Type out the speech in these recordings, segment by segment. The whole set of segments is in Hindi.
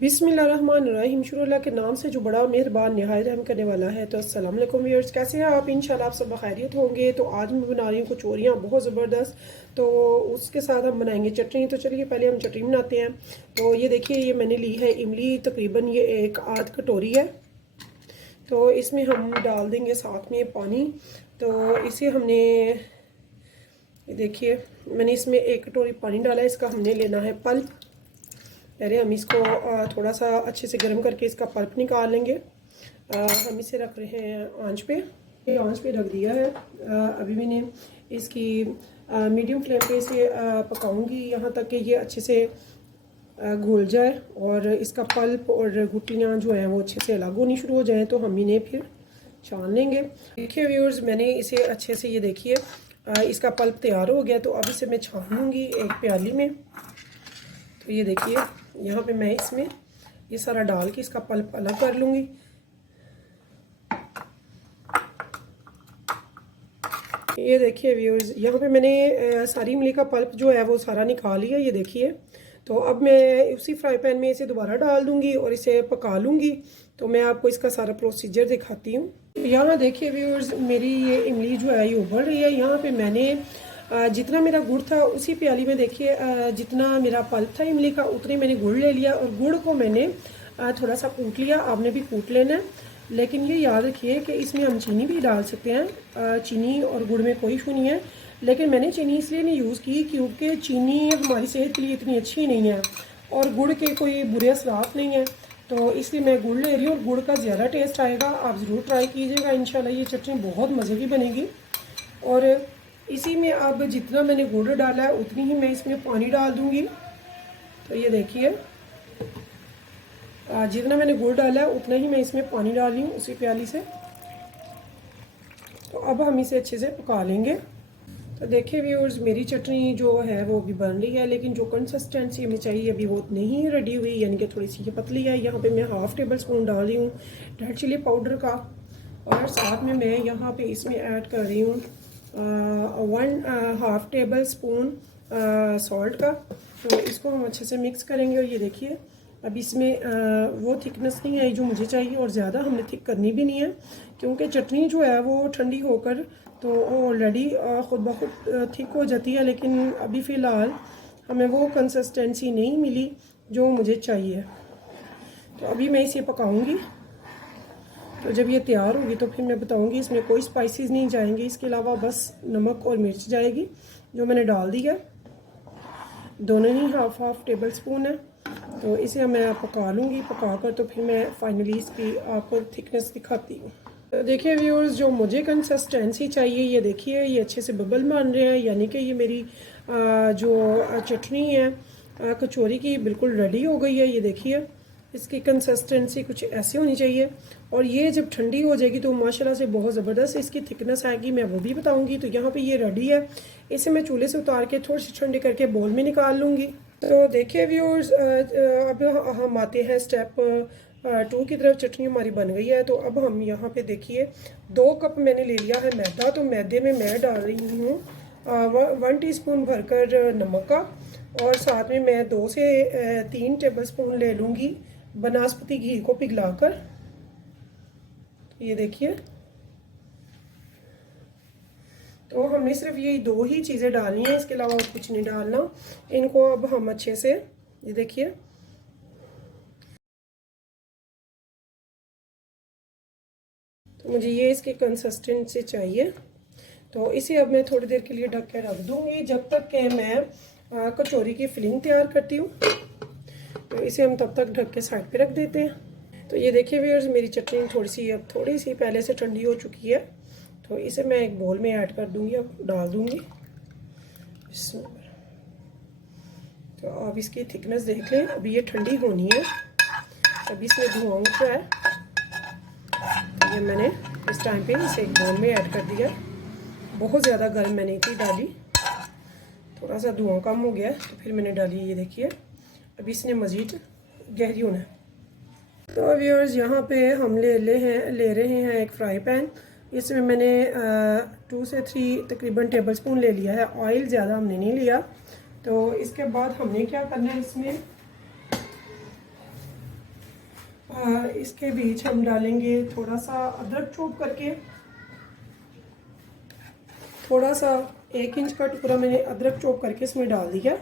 बिस्मिल्लाहिर्रहमानिर्रहीम। शुरू अल्लाह के नाम से जो बड़ा मेहरबान निहायत रहम करने वाला है। तो अस्सलाम वालेकुम व्यूअर्स, कैसे हैं आप? इंशाल्लाह आप सब खैरियत होंगे। तो आज मैं बना रही हूँ कचौरियाँ बहुत ज़बरदस्त। तो उसके साथ हम बनाएंगे चटनी। तो चलिए पहले हम चटनी बनाते हैं। तो ये देखिए, ये मैंने ली है इमली, तकरीबन ये एक आध कटोरी है। तो इसमें हम डाल देंगे साथ में पानी। तो इसे हमने, ये देखिए मैंने इसमें एक कटोरी पानी डाला है। इसका हमने लेना है पल्प। पहले हम इसको थोड़ा सा अच्छे से गर्म करके इसका पल्प निकाल लेंगे। हम इसे रख रहे हैं आंच पे। ये आंच पे रख दिया है। अभी मैंने इसकी मीडियम फ्लेम पे इसे पकाऊंगी यहाँ तक कि ये अच्छे से घुल जाए और इसका पल्प और गुठलियाँ जो हैं वो अच्छे से अलग होनी शुरू हो जाएँ। तो हम इन्हें फिर छान लेंगे। देखिए व्यूअर्स, मैंने इसे अच्छे से, ये देखिए इसका पल्प तैयार हो गया। तो अब इसे मैं छान लूँगी एक प्याली में। तो ये देखिए यहाँ पे मैं इसमें ये सारा डाल के इसका पल्प अलग कर लूँगी। ये देखिए व्यूअर्स, यहाँ पे मैंने सारी इमली का पल्प जो है वो सारा निकाल लिया। ये देखिए, तो अब मैं उसी फ्राई पैन में इसे दोबारा डाल दूँगी और इसे पका लूँगी। तो मैं आपको इसका सारा प्रोसीजर दिखाती हूँ। यहाँ देखिए व्यूअर्स, मेरी ये इमली जो है ये उबल रही है। यहाँ पे मैंने जितना मेरा गुड़ था उसी प्याली में देखिए जितना मेरा पल्प था इमली का उतनी मैंने गुड़ ले लिया। और गुड़ को मैंने थोड़ा सा कूट लिया। आपने भी कूट लेना है, लेकिन ये याद रखिए कि इसमें हम चीनी भी डाल सकते हैं। चीनी और गुड़ में कोई इशू नहीं है, लेकिन मैंने चीनी इसलिए नहीं यूज़ की क्योंकि चीनी हमारी सेहत के लिए इतनी अच्छी नहीं है और गुड़ के कोई बुरे असरात नहीं है। तो इसलिए मैं गुड़ ले रही हूँ और गुड़ का ज़्यादा टेस्ट आएगा। आप ज़रूर ट्राई कीजिएगा, इंशाल्लाह ये चटनी बहुत मज़े की बनेगी। और इसी में अब जितना मैंने गुड़ डाला है उतनी ही मैं इसमें पानी डाल दूँगी। तो ये देखिए, जितना मैंने गुड़ डाला है उतना ही मैं इसमें पानी डाल रही हूँ उसी प्याली से। तो अब हम इसे अच्छे से पका लेंगे। तो देखिए व्यूअर्स, मेरी चटनी जो है वो भी बन रही है, लेकिन जो कंसिस्टेंसी हमें चाहिए अभी वो नहीं रेडी हुई, यानी कि थोड़ी सी ये पतली है। यहाँ पे मैं हाफ़ टेबल स्पून डाल रही हूँ रेड चिली पाउडर का, और साथ में मैं यहाँ पे इसमें ऐड कर रही हूँ 1/2 टेबल स्पून सॉल्ट का। तो इसको हम अच्छे से मिक्स करेंगे। और ये देखिए, अब इसमें वो थिकनेस नहीं आई जो मुझे चाहिए और ज़्यादा हमने थिक करनी भी नहीं है, क्योंकि चटनी जो है वो ठंडी होकर तो ऑलरेडी ख़ुद ब खुद थिक हो जाती है। लेकिन अभी फ़िलहाल हमें वो कंसिस्टेंसी नहीं मिली जो मुझे चाहिए। तो अभी मैं इसे पकाऊंगी। तो जब ये तैयार होगी तो फिर मैं बताऊंगी। इसमें कोई स्पाइसेस नहीं जाएंगे, इसके अलावा बस नमक और मिर्च जाएगी जो मैंने डाल दी है। दोनों ही हाफ टेबल स्पून है। तो इसे मैं पका लूँगी। पका कर तो फिर मैं फाइनली इसकी आपको थिकनेस दिखाती हूँ। तो देखिए व्यूअर्स, जो मुझे कंसिस्टेंसी चाहिए, ये देखिए ये अच्छे से बबल बन रहे हैं, यानी कि ये मेरी जो चटनी है कचौरी की बिल्कुल रेडी हो गई है। ये देखिए इसकी कंसिस्टेंसी कुछ ऐसी होनी चाहिए। और ये जब ठंडी हो जाएगी तो माशाल्लाह से बहुत ज़बरदस्त इसकी थिकनेस आएगी, मैं वो भी बताऊंगी। तो यहाँ पे ये रेडी है। इसे मैं चूल्हे से उतार के थोड़ी सी ठंडी करके बोल में निकाल लूँगी। तो देखिए व्यूअर्स, अब हम आते हैं स्टेप 2 की तरफ। चटनी हमारी बन गई है। तो अब हम यहाँ पे देखिए 2 कप मैंने ले लिया है मैदा। तो मैदे में मैं डाल रही हूँ 1 टीस्पून भरकर नमक का, और साथ में मैं 2 से 3 टेबल स्पून ले लूँगी बनास्पति घी को पिघलाकर। ये देखिए, तो हमने सिर्फ ये 2 ही चीज़ें डालनी है, इसके अलावा कुछ नहीं डालना। इनको अब हम अच्छे से, ये देखिए, तो मुझे ये इसकी कंसिस्टेंसी चाहिए। तो इसे अब मैं थोड़ी देर के लिए ढक के रख दूँगी जब तक कि मैं कचौरी की फिलिंग तैयार करती हूँ। तो इसे हम तब तक ढक के साइड पे रख देते हैं। तो ये देखिए व्यूअर्स, मेरी चटनी थोड़ी सी पहले से ठंडी हो चुकी है। तो इसे मैं एक बोल में ऐड कर दूँगी, अब डाल दूँगी। तो अब इसकी थिकनेस देख लें, अभी ये ठंडी होनी है। अभी इसमें धुआं उठ रहा है। तो ये मैंने इस टाइम पे इसे एक बोल में ऐड कर दिया। बहुत ज़्यादा गर्म मैंने नहीं डाली, थोड़ा सा धुआं कम हो गया तो फिर मैंने डाली। ये देखिए, अभी इसने मज़ीद गहरी होना है। तो व्यूअर्स, यहाँ पे हम ले रहे हैं एक फ्राई पैन। इसमें मैंने 2 से 3 तकरीबन टेबल स्पून ले लिया है। ऑयल ज़्यादा हमने नहीं लिया। तो इसके बाद हमने क्या करना है, इसमें इसके बीच हम डालेंगे थोड़ा सा अदरक चॉप करके, थोड़ा सा 1 इंच का टुकड़ा मैंने अदरक चॉप करके इसमें डाल दिया।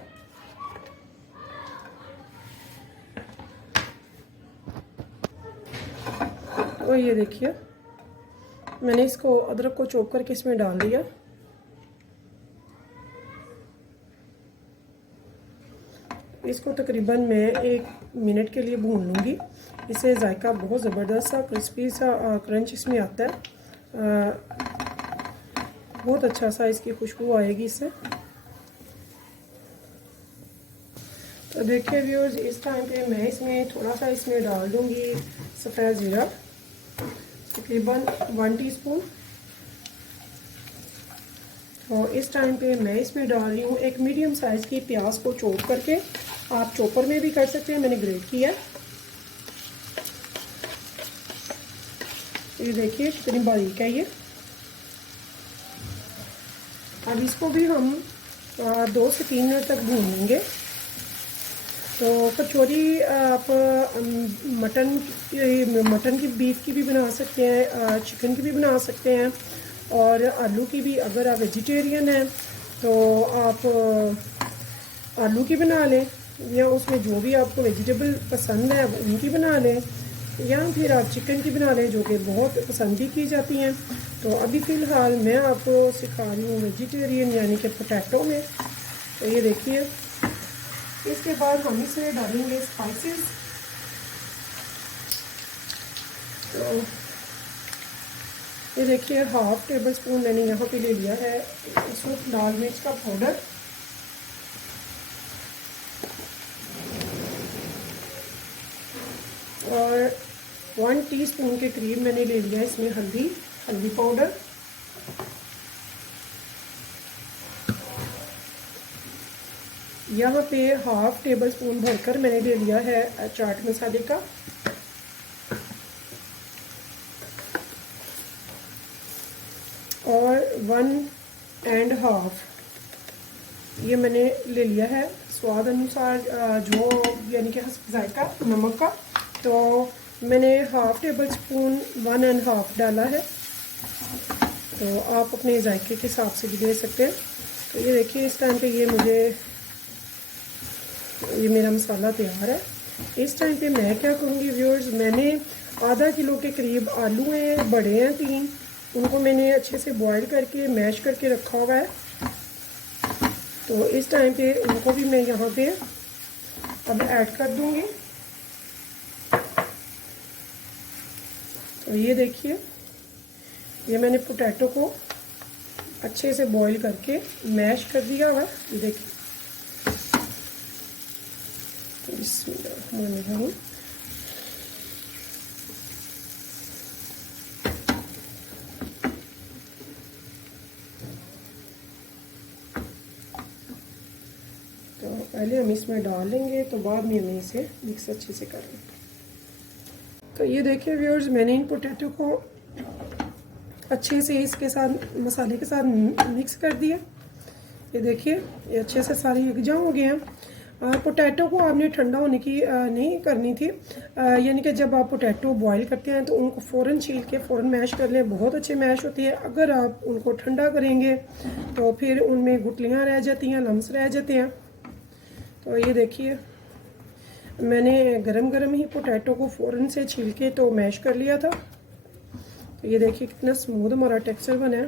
और ये देखिए मैंने इसको अदरक को चॉप करके इसमें डाल दिया। इसको तकरीबन मैं 1 मिनट के लिए भून लूँगी। इससे जायका बहुत ज़बरदस्त सा क्रिस्पी सा क्रंच इसमें आता है। बहुत अच्छा सा इसकी खुशबू आएगी इससे। तो देखिए व्यूअर्स, इस टाइम पे मैं इसमें थोड़ा सा इसमें डाल दूँगी सफ़ेद ज़ीरा, तकरीबन 1 टीस्पून। और इस टाइम पे मैं इसमें डाल रही हूँ एक मीडियम साइज़ की प्याज को चॉप करके। आप चॉपर में भी कर सकते हैं, मैंने ग्रेट किया। ये देखिए कितनी बारीक है ये। अब इसको भी हम 2 से 3 मिनट तक भून लेंगे। तो कचौरी आप मटन की, बीफ की भी बना सकते हैं, चिकन की भी बना सकते हैं, और आलू की भी। अगर आप वेजिटेरियन हैं तो आप आलू की बना लें, या उसमें जो भी आपको वेजिटेबल पसंद है उनकी बना लें, या फिर आप चिकन की बना लें, जो कि बहुत पसंद भी की जाती हैं। तो अभी फ़िलहाल मैं आपको सिखा रही हूँ वेजिटेरियन, यानी कि पोटैटो में। तो ये देखिए, इसके बाद हम इसमें डालेंगे स्पाइसेस। तो ये देखिए 1/2 टेबल स्पून मैंने यहाँ पे ले लिया है इसमें लाल मिर्च का पाउडर, और 1 टीस्पून के करीब मैंने ले लिया है इसमें हल्दी पाउडर। यहाँ पे 1/2 टेबल स्पून भरकर मैंने ले लिया है चाट मसाले का। और 1.5 ये मैंने ले लिया है स्वाद अनुसार, जो यानी कि जायका नमक का। तो मैंने 1/2 टेबल स्पून 1.5 डाला है। तो आप अपने जायके के हिसाब से भी दे सकते हैं। तो ये देखिए इस टाइम पे ये मेरा मसाला तैयार है। इस टाइम पे मैं क्या करूँगी व्यूअर्स, मैंने आधा किलो के करीब आलू हैं, बड़े हैं 3, उनको मैंने अच्छे से बॉईल करके मैश करके रखा हुआ है। तो इस टाइम पे उनको भी मैं यहाँ पे अब ऐड कर दूँगी। तो ये देखिए, ये मैंने पोटैटो को अच्छे से बॉईल करके मैश कर दिया हुआ। ये देखिए, तो बिस्मिल्लाह। तो पहले हम इसमें डाल लेंगे, तो बाद में हमें इसे मिक्स अच्छे से कर लेंगे। तो ये देखिए व्यूअर्स, मैंने इन पोटैटो को अच्छे से इसके साथ मसाले के साथ मिक्स कर दिया। ये देखिए, ये अच्छे से सारे यकजा हो गए हैं। पोटैटो को आपने ठंडा होने की नहीं करनी थी, यानी कि जब आप पोटैटो बॉईल करते हैं तो उनको फ़ौरन छील के फ़ौरन मैश कर लें, बहुत अच्छे मैश होती है। अगर आप उनको ठंडा करेंगे तो फिर उनमें गुठलियाँ रह जाती हैं, लम्स रह जाते हैं। तो ये देखिए, मैंने गरम ही पोटैटो को फ़ौरन से छील के तो मैश कर लिया था। तो ये देखिए कितना स्मूथ हमारा टेक्सचर बना है।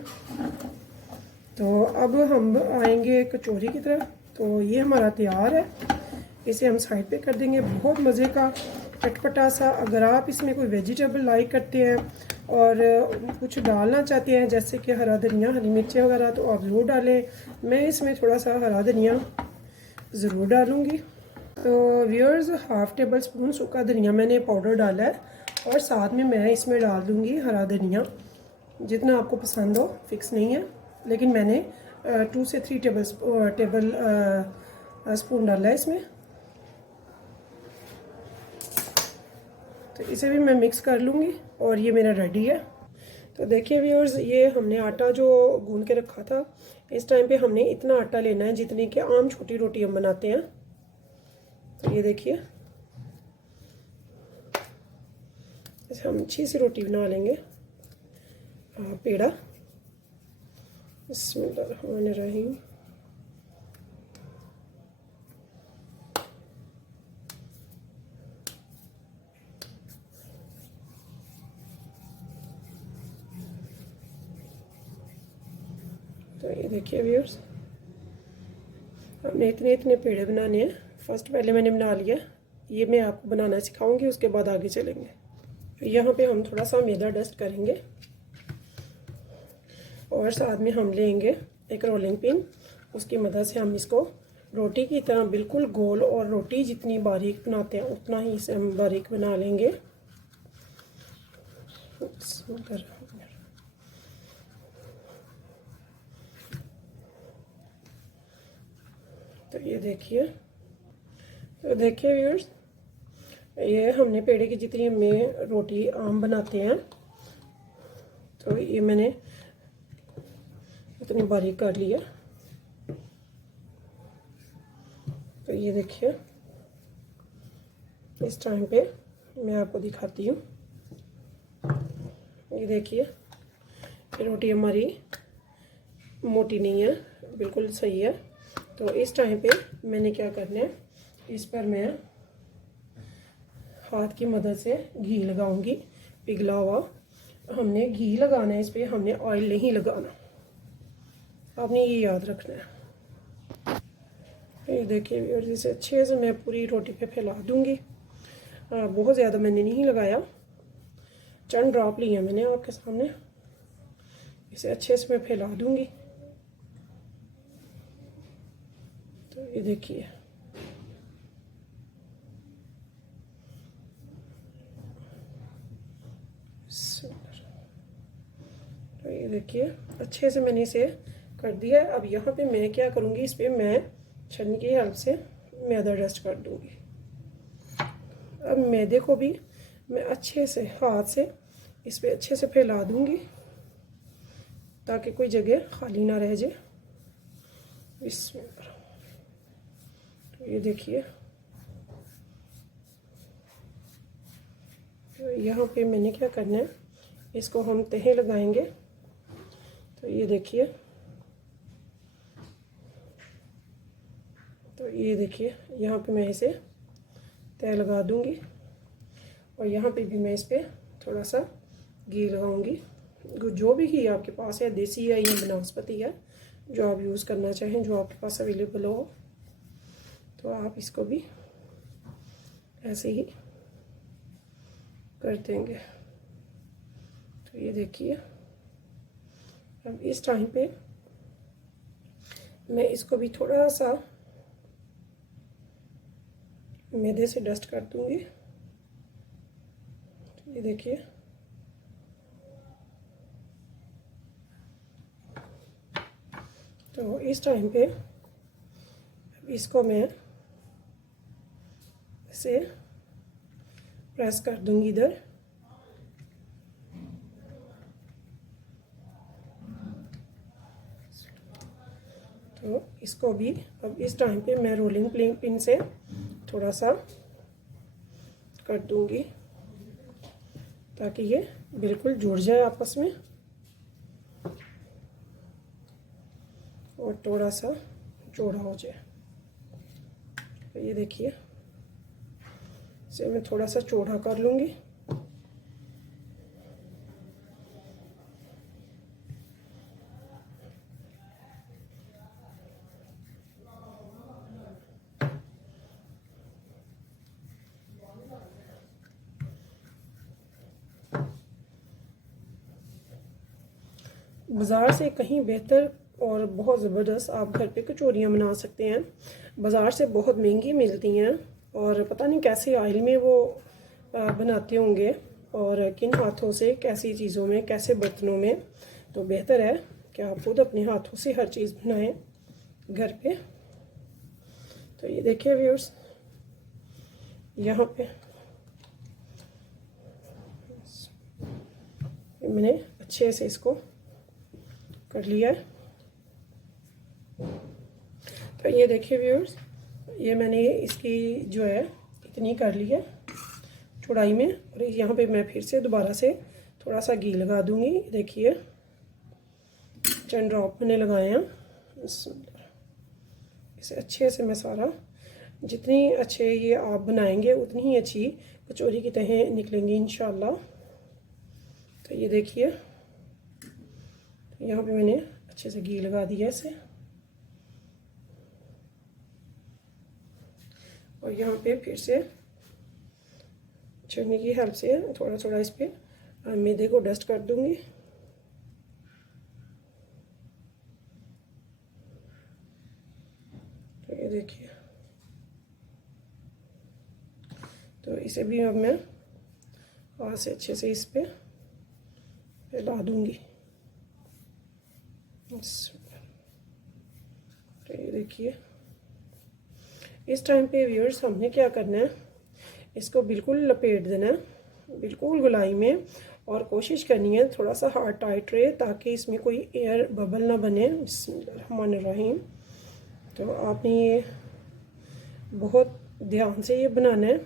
तो अब हम आएंगे कचौरी की तरफ। तो ये हमारा तैयार है, इसे हम साइड पे कर देंगे। बहुत मज़े का चटपटा सा। अगर आप इसमें कोई वेजिटेबल लाइक करते हैं और कुछ डालना चाहते हैं, जैसे कि हरा धनिया, हरी मिर्चें वगैरह, तो आप ज़रूर डालें। मैं इसमें थोड़ा सा हरा धनिया ज़रूर डालूँगी। तो व्यूअर्स, 1/2 टेबल स्पून सूखा धनिया मैंने पाउडर डाला है, और साथ में मैं इसमें डाल दूँगी हरा धनिया, जितना आपको पसंद हो, फिक्स नहीं है। लेकिन मैंने 2 से 3 टेबल स्पून डाला है इसमें। तो इसे भी मैं मिक्स कर लूँगी, और ये मेरा रेडी है। तो देखिए व्यूअर्स, ये हमने आटा जो गूंद के रखा था, इस टाइम पे हमने इतना आटा लेना है जितनी कि आम छोटी रोटी हम बनाते हैं। तो ये देखिए, इसे हम अच्छी सी रोटी बना लेंगे, पेड़ा। बिस्मिल्लाहिर्रहमानिर्रहीम। तो ये देखिए व्यूअर्स, हमने इतने इतने पेड़े बनाने हैं। फर्स्ट पहले मैंने बना लिया, ये मैं आपको बनाना सिखाऊंगी, उसके बाद आगे चलेंगे। तो यहाँ पे हम थोड़ा सा मैदा डस्ट करेंगे और साथ में हम लेंगे एक रोलिंग पिन। उसकी मदद से हम इसको रोटी की तरह बिल्कुल गोल, और रोटी जितनी बारीक बनाते हैं उतना ही इसे हम बारीक बना लेंगे। तो ये देखिए, तो देखिए व्यूअर्स, ये हमने पेड़े की जितनी में रोटी आम बनाते हैं, तो ये मैंने इतनी बारीक कर लिया। तो ये देखिए, इस टाइम पे मैं आपको दिखाती हूँ। ये देखिए, ये रोटी हमारी मोटी नहीं है, बिल्कुल सही है। तो इस टाइम पे मैंने क्या करना है, इस पर मैं हाथ की मदद से घी लगाऊंगी, पिघला हुआ। हमने घी लगाना है इस पर, हमने ऑयल नहीं लगाना, आपने ये याद रखना है। ये देखिए, और इसे अच्छे से मैं पूरी रोटी पे फैला दूंगी। बहुत ज़्यादा मैंने नहीं लगाया, चंद ड्रॉप लिए मैंने आपके सामने। इसे अच्छे से मैं फैला दूंगी। तो ये देखिए, तो ये देखिए अच्छे से मैंने इसे कर दिया है। अब यहाँ पे मैं क्या करूँगी, इस पर मैं छन्नी की हेल्प से मैदा डस्ट कर दूँगी। अब मैदे को भी मैं अच्छे से हाथ से इस पर अच्छे से फैला दूँगी ताकि कोई जगह खाली ना रह जाए। इसमें तो ये देखिए, तो यहाँ पे मैंने क्या करना है, इसको हम तह लगाएंगे। तो ये देखिए, तो ये देखिए, यहाँ पे मैं इसे तह लगा दूँगी और यहाँ पे भी मैं इस पर थोड़ा सा घी लगाऊंगी। जो भी घी आपके पास है, देसी है या बनस्पति है, जो आप यूज़ करना चाहें, जो आपके पास अवेलेबल हो, तो आप इसको भी ऐसे ही कर देंगे। तो ये देखिए, अब इस टाइम पे मैं इसको भी थोड़ा सा मैदे से डस्ट कर दूंगी। तो ये देखिए, तो इस टाइम पे इसको मैं इसे प्रेस कर दूंगी इधर। तो इसको भी अब इस टाइम पे मैं रोलिंग पिन से थोड़ा सा कर दूंगी ताकि ये बिल्कुल जुड़ जाए आपस में और थोड़ा सा चौड़ा हो जाए। तो ये देखिए, इसे मैं थोड़ा सा चौड़ा कर लूँगी। बाज़ार से कहीं बेहतर और बहुत ज़बरदस्त आप घर पे कचौरियाँ बना सकते हैं। बाज़ार से बहुत महंगी मिलती हैं और पता नहीं कैसे ऑयल में वो बनाते होंगे और किन हाथों से, कैसी चीज़ों में, कैसे बर्तनों में। तो बेहतर है कि आप खुद अपने हाथों से हर चीज़ बनाएं घर पे। तो ये देखिए व्यूअर्स, यहाँ पे मैंने अच्छे से इसको कर लिया है। तो ये देखिए व्यूअर्स, ये मैंने इसकी जो है इतनी कर ली है चौड़ाई में, और यहाँ पे मैं फिर से दोबारा से थोड़ा सा घी लगा दूंगी। देखिए चंद ड्रॉप मैंने लगाए हैं। इसे अच्छे से मैं सारा, जितनी अच्छे ये आप बनाएंगे उतनी ही अच्छी कचौरी की तहें निकलेंगी इंशाल्लाह। तो ये देखिए यहाँ पे मैंने अच्छे से घी लगा दिया इसे, और यहाँ पे फिर से छन्नी की हेल्प से थोड़ा थोड़ा इस पे मैदे को डस्ट कर दूंगी। तो ये देखिए, तो इसे भी अब मैं हाथ से अच्छे से इस पे फैला दूंगी। तो ये देखिए, इस टाइम पे व्यूअर्स हमने क्या करना है, इसको बिल्कुल लपेट देना है, बिल्कुल गोलाई में, और कोशिश करनी है थोड़ा सा हार्ड टाइट रहे ताकि इसमें कोई एयर बबल ना बने। बिस्मिल्लाहिर्रहमानिर्रहीम। तो आपने ये बहुत ध्यान से ये बनाना है।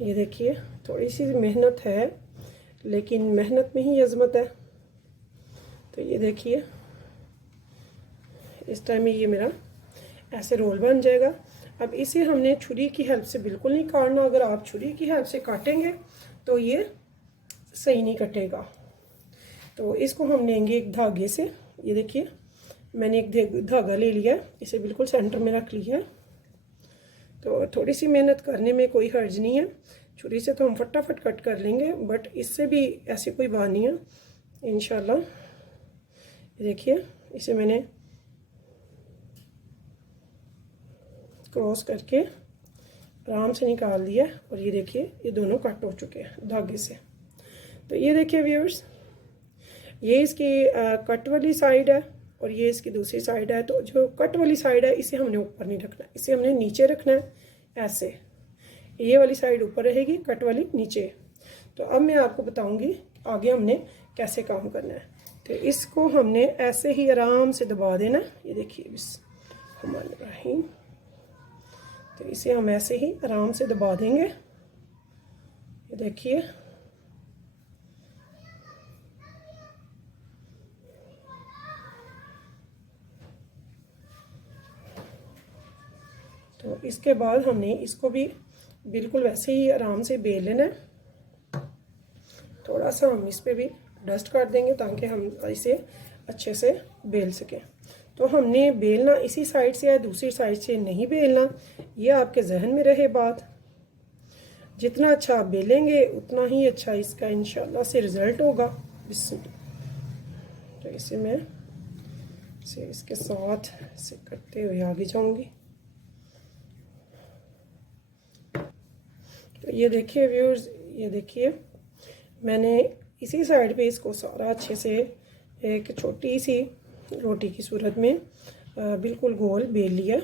ये देखिए थोड़ी सी मेहनत है, लेकिन मेहनत में ही अज़मत है। तो ये देखिए इस टाइम में ये मेरा ऐसे रोल बन जाएगा। अब इसे हमने छुरी की हेल्प से बिल्कुल नहीं काटना। अगर आप छुरी की हेल्प से काटेंगे तो ये सही नहीं कटेगा। तो इसको हम लेंगे एक धागे से। ये देखिए मैंने एक धागा ले लिया, इसे बिल्कुल सेंटर में रख लिया। तो थोड़ी सी मेहनत करने में कोई हर्ज नहीं है, छुरी से तो हम फटाफट कट कर लेंगे, बट इससे भी ऐसी कोई बात नहीं है इंशाल्लाह। देखिए इसे मैंने क्रॉस करके आराम से निकाल दिया, और ये देखिए ये दोनों कट हो चुके हैं धागे से। तो ये देखिए व्यूअर्स, ये इसकी कट वाली साइड है और ये इसकी दूसरी साइड है। तो जो कट वाली साइड है इसे हमने ऊपर नहीं रखना, इसे हमने नीचे रखना है ऐसे। ये वाली साइड ऊपर रहेगी, कट वाली नीचे। तो अब मैं आपको बताऊंगी आगे हमने कैसे काम करना है। तो इसको हमने ऐसे ही आराम से दबा देना। ये देखिए बिस्मिल्लाहिर्रहमानिर्रहीम। तो इसे हम ऐसे ही आराम से दबा देंगे। ये देखिए तो इसके बाद हमने इसको भी बिल्कुल वैसे ही आराम से बेल लेना है। थोड़ा सा हम इस पे भी डस्ट कर देंगे ताकि हम इसे अच्छे से बेल सकें। तो हमने बेलना इसी साइड से या दूसरी साइड से नहीं बेलना, ये आपके जहन में रहे बात। जितना अच्छा आप बेलेंगे उतना ही अच्छा इसका इंशाल्लाह से रिज़ल्ट होगा। तो इसे मैं इसके साथ से करते हुए आगे जाऊंगी। तो ये देखिए व्यूअर्स, ये देखिए मैंने इसी साइड पे इसको सारा अच्छे से एक छोटी सी रोटी की सूरत में बिल्कुल गोल बेल लिया।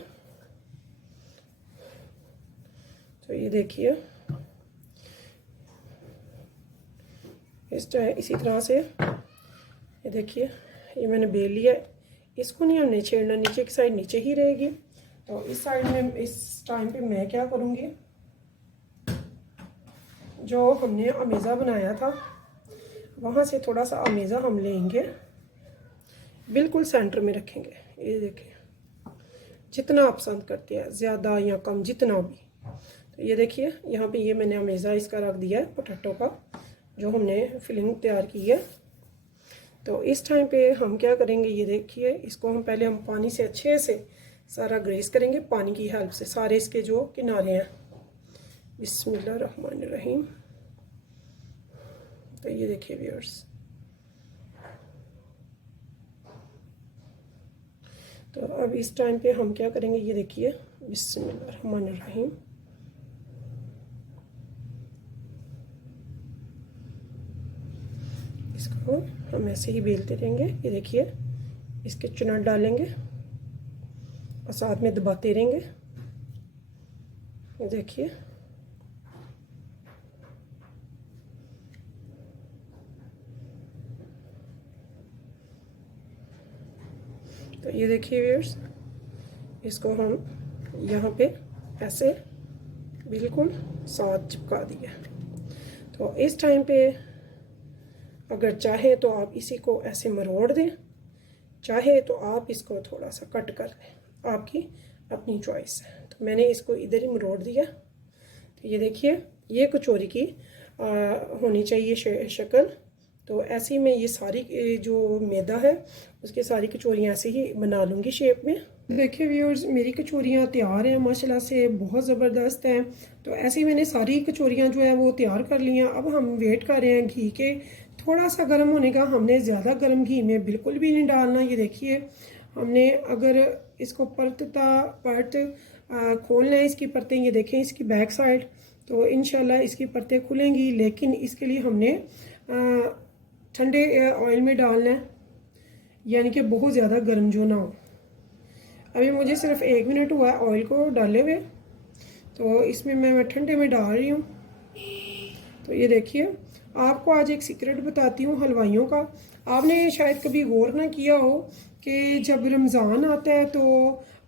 तो ये देखिए इसी तरह से ये देखिए ये मैंने बेल लिया। इसको नहीं हमने छेड़ना, नीचे की साइड नीचे ही रहेगी। तो इस साइड में इस टाइम पे मैं क्या करूँगी, जो हमने अमेज़ा बनाया था वहाँ से थोड़ा सा अमेज़ा हम लेंगे, बिल्कुल सेंटर में रखेंगे। ये देखिए जितना आप पसंद करते हैं, ज़्यादा या कम जितना भी। तो ये देखिए यहाँ पे ये मैंने अमेज़ा इसका रख दिया है पोटैटो का, जो हमने फिलिंग तैयार की है। तो इस टाइम पे हम क्या करेंगे, ये देखिए इसको हम पहले पानी से अच्छे से सारा ग्रेस करेंगे, पानी की हेल्प से सारे इसके जो किनारे हैं। बिस्मिल्लाहिर्रहमानिर्रहीम। तो ये देखिए व्यूअर्स, तो अब इस टाइम पे हम क्या करेंगे, ये देखिए बिस्मिल्लाहिर्रहमानिर्रहीम। इसको हम ऐसे ही बेलते रहेंगे। ये देखिए इसके चुनट डालेंगे और साथ में दबाते रहेंगे। ये देखिए, तो ये देखिए व्यूअर्स, इसको हम यहाँ पे ऐसे बिल्कुल साथ चिपका दिया। तो इस टाइम पे अगर चाहे तो आप इसी को ऐसे मरोड़ दें, चाहे तो आप इसको थोड़ा सा कट कर दें, आपकी अपनी चॉइस है। तो मैंने इसको इधर ही मरोड़ दिया। तो ये देखिए, ये कचौरी की होनी चाहिए शक्ल। तो ऐसे ही मैं ये सारी जो मैदा है उसकी सारी कचौरियाँ ऐसे ही बना लूँगी शेप में। देखिए व्यूअर्स, मेरी कचौरियाँ तैयार हैं माशाल्लाह से, बहुत ज़बरदस्त हैं। तो ऐसे ही मैंने सारी कचौरियाँ जो है वो तैयार कर ली हैं। अब हम वेट कर रहे हैं घी के थोड़ा सा गर्म होने का। हमने ज़्यादा गर्म घी में बिल्कुल भी नहीं डालना। ये देखिए, हमने अगर इसको परत खोलना है, इसकी परतें ये देखें इसकी बैक साइड, तो इंशाल्लाह इसकी परतें खुलेंगी। लेकिन इसके लिए हमने ठंडे ऑयल में डालना है, यानी कि बहुत ज़्यादा गर्म जो ना हो। अभी मुझे सिर्फ 1 मिनट हुआ है ऑयल को डाले हुए, तो इसमें मैं ठंडे में डाल रही हूँ। तो ये देखिए, आपको आज एक सीक्रेट बताती हूँ हलवाइयों का। आपने शायद कभी गौर ना किया हो कि जब रमज़ान आता है तो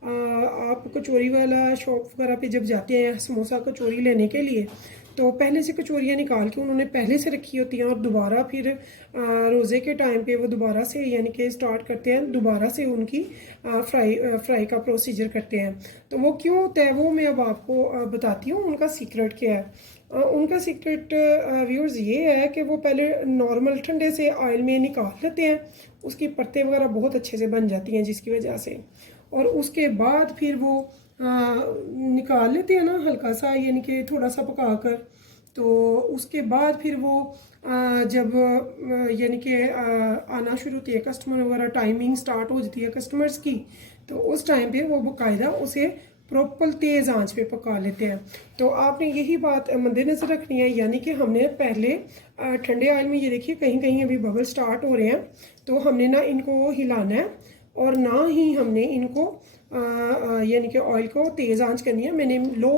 आप कचौरी वाला शॉप वगैरह पे जब जाते हैं समोसा कचौरी लेने के लिए, तो पहले से कचौरियाँ निकाल के उन्होंने पहले से रखी होती हैं और दोबारा फिर रोज़े के टाइम पे वो दोबारा से यानी कि स्टार्ट करते हैं, दोबारा से उनकी फ्राई का प्रोसीजर करते हैं। तो वो क्यों होता है वो मैं अब आपको बताती हूँ, उनका सीक्रेट क्या है। उनका सीक्रेट व्यूअर्स ये है कि वो पहले नॉर्मल ठंडे से ऑयल में निकाल लेते हैं, उसकी परतें वगैरह बहुत अच्छे से बन जाती हैं जिसकी वजह से, और उसके बाद फिर वो निकाल लेते हैं ना हल्का सा, यानी कि थोड़ा सा पका कर। तो उसके बाद फिर वो जब यानी कि आना शुरू होती है कस्टमर वगैरह, टाइमिंग स्टार्ट हो जाती है कस्टमर्स की, तो उस टाइम पे वो बाकायदा उसे प्रॉपर तेज़ आंच पे पका लेते हैं। तो आपने यही बात मद्देनज़र रखनी है, यानी कि हमने पहले ठंडे ऑयल में, ये देखिए कहीं कहीं अभी बबल स्टार्ट हो रहे हैं, तो हमने ना इनको हिलाना है और ना ही हमने इनको यानी कि ऑयल को तेज़ आंच करनी है। मैंने लो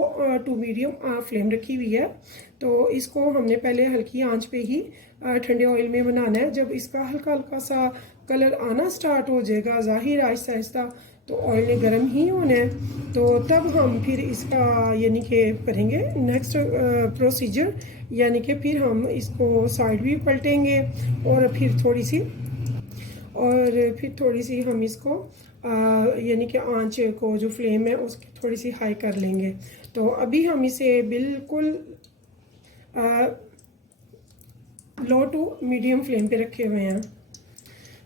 टू मीडियम फ्लेम रखी हुई है। तो इसको हमने पहले हल्की आंच पे ही ठंडे ऑयल में बनाना है। जब इसका हल्का हल्का सा कलर आना स्टार्ट हो जाएगा ज़ाहिर आहिस्ता आहिस्ता, तो ऑयल ने गर्म ही होना है, तो तब हम फिर इसका यानी कि करेंगे नेक्स्ट प्रोसीजर, यानी कि फिर हम इसको साइड भी पलटेंगे और फिर थोड़ी सी हम इसको यानी कि आंच को जो फ्लेम है उसकी थोड़ी सी हाई कर लेंगे। तो अभी हम इसे बिल्कुल लो टू मीडियम फ्लेम पे रखे हुए हैं।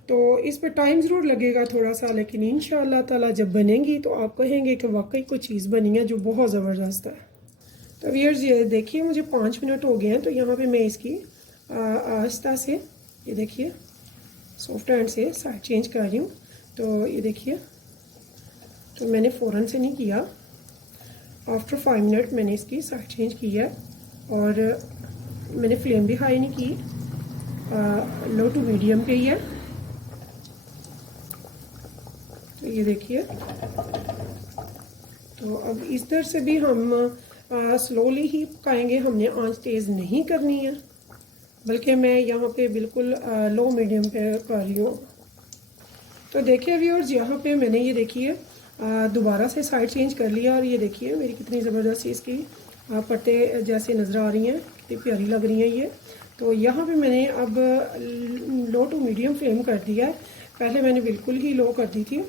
तो इस पर टाइम ज़रूर लगेगा थोड़ा सा, लेकिन इंशाअल्लाह ताला जब बनेंगी तो आप कहेंगे कि वाकई कोई चीज़ बनी है जो बहुत ज़बरदस्त है। तो व्यूअर्स ये देखिए, मुझे 5 मिनट हो गए हैं। तो यहाँ पे मैं इसकी आहिस्ता से ये देखिए सॉफ्ट हैंड से साइड चेंज कर रही हूँ। तो ये देखिए, तो मैंने फ़ौरन से नहीं किया, आफ्टर 5 मिनट मैंने इसकी साइड चेंज की है और मैंने फ्लेम भी हाई नहीं की, लो टू मीडियम पे ही है। तो ये देखिए, तो अब इस तरह से भी हम स्लोली ही पकाएंगे, हमने आंच तेज़ नहीं करनी है, बल्कि मैं यहाँ पे बिल्कुल लो मीडियम पे कर रही हूँ। तो देखिए व्यूअर्स, यहाँ पे मैंने ये देखिए दोबारा से साइड चेंज कर लिया और ये देखिए मेरी कितनी ज़बरदस्त इसकी पट्टे जैसे नज़र आ रही हैं, कितनी प्यारी लग रही हैं ये। तो यहाँ पे मैंने अब लो टू मीडियम फ्लेम कर दिया है, पहले मैंने बिल्कुल ही लो कर दी थी।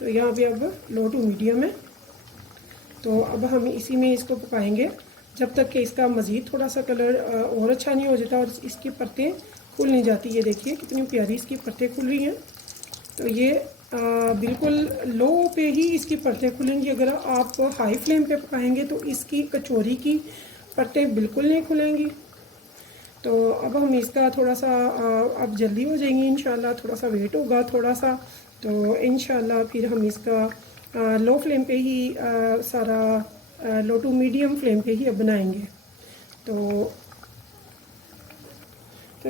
तो यहाँ पे अब लो टू मीडियम है। तो अब हम इसी में इसको पकाएंगे जब तक कि इसका मज़ीद थोड़ा सा कलर और अच्छा नहीं हो जाता और इसकी परतें खुल नहीं जाती। ये देखिए कितनी प्यारी इसकी परतें खुल रही हैं। तो ये बिल्कुल लो पे ही इसकी परतें खुलेंगी। अगर आप हाई फ्लेम पे पकाएंगे तो इसकी कचौरी की परतें बिल्कुल नहीं खुलेंगी। तो अब हम इसका थोड़ा सा अब जल्दी हो जाएंगी इंशाल्लाह, थोड़ा सा वेट होगा थोड़ा सा, तो इंशाल्लाह फिर हम इसका लो फ्लेम पे ही सारा लो टू मीडियम फ्लेम पे ही अब बनाएंगे। तो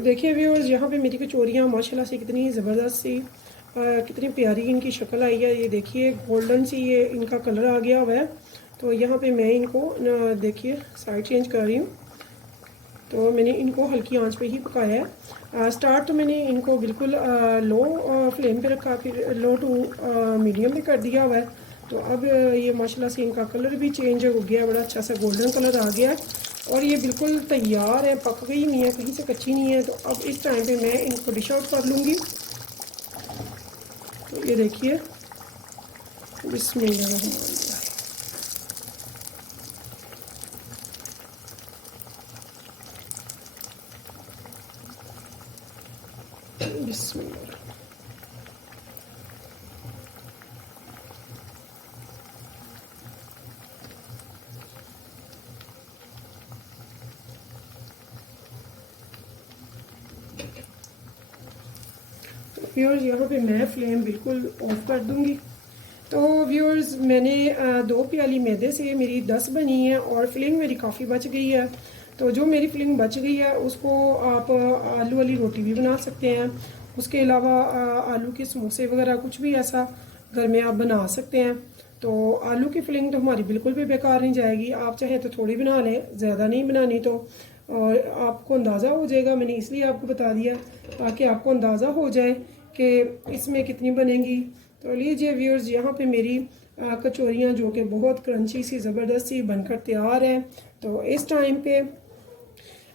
देखिए व्यूअर्स, यहाँ पे मेरी कचौरियाँ माशाल्लाह से कितनी ज़बरदस्त सी कितनी प्यारी इनकी शक्ल आई है। ये देखिए गोल्डन सी ये इनका कलर आ गया हुआ है। तो यहाँ पे मैं इनको देखिए साइड चेंज कर रही हूँ तो मैंने इनको हल्की आंच पे ही पकाया है। स्टार्ट तो मैंने इनको बिल्कुल लो फ्लेम पे रखा, फिर लो टू मीडियम पे कर दिया हुआ है। तो अब ये माशाल्लाह से इनका कलर भी चेंज हो गया, बड़ा अच्छा सा गोल्डन कलर आ गया और ये बिल्कुल तैयार है, पक गई नहीं है, कहीं से कच्ची नहीं है। तो अब इस टाइम पे मैं इनको डिश आउट कर लूँगी। तो ये देखिए, बिस्मिल्लाह, बिस्मिल्लाह। व्यूअर्स यहाँ पे मैं फ्लेम बिल्कुल ऑफ कर दूँगी। तो व्यूअर्स मैंने 2 प्याली मैदे से मेरी 10 बनी है और फिलिंग मेरी काफ़ी बच गई है। तो जो मेरी फिलिंग बच गई है उसको आप आलू वाली रोटी भी बना सकते हैं। उसके अलावा आलू के समोसे वगैरह कुछ भी ऐसा घर में आप बना सकते हैं। तो आलू की फिलिंग तो हमारी बिल्कुल भी बेकार नहीं जाएगी। आप चाहे तो थोड़ी बना लें, ज़्यादा नहीं बनानी तो, और आपको अंदाज़ा हो जाएगा। मैंने इसलिए आपको बता दिया ताकि आपको अंदाज़ा हो जाए कि इसमें कितनी बनेंगी। तो लीजिए व्यूअर्स, यहाँ पे मेरी कचौरियाँ जो कि बहुत क्रंची सी ज़बरदस्त सी बनकर तैयार हैं। तो इस टाइम पे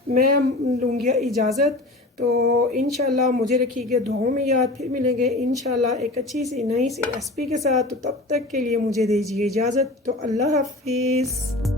मैं लूँगी इजाज़त। तो इंशाल्लाह मुझे रखिएगा दुआओं में याद। फिर मिलेंगे इंशाल्लाह एक अच्छी सी नई सी रेसिपी के साथ। तो तब तक के लिए मुझे दीजिए इजाज़त। तो अल्लाह हाफिज़।